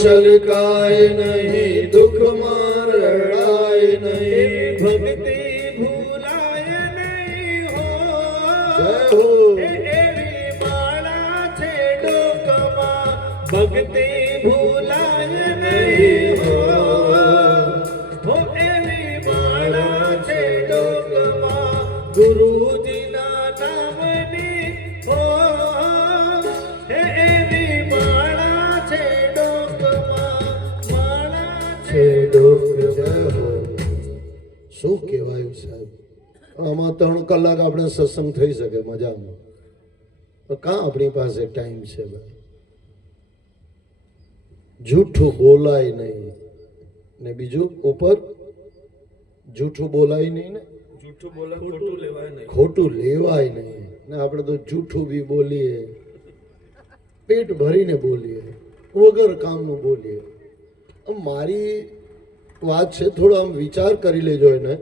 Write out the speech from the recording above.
શલકાય નહીં, દુઃખમાં રડાય નહીં, ભક્તિ ભૂલાય નહીં હો. જય હો. એવી માળા છે ડોકમાં, ભક્તિ ભૂલાય નહીં હો. એવી માળા છે ડોકમાં, ગુરુજીના નામની હો. એવી માળા છે ડોકમાં, માળા છે ડોક. જય હો. શું કહેવાયું સાહેબ? આમાં 3 કલાક આપણે સત્સંગ થઈ શકે મજામાં, પણ કાં આપણી પાસે ટાઈમ છે ભાઈ? જૂઠું બોલાય નહીં ને બીજું ઉપર જૂઠું બોલાય નહીં ને જૂઠું બોલે ખોટું લેવાય નહીં. ખોટું લેવાય નહીં ને આપણે તો જૂઠું બી બોલીએ, પેટ ભરીને બોલીએ, વગર કામનું બોલીએ. આમ મારી વાત છે, થોડો આમ વિચાર કરી લેજો એને.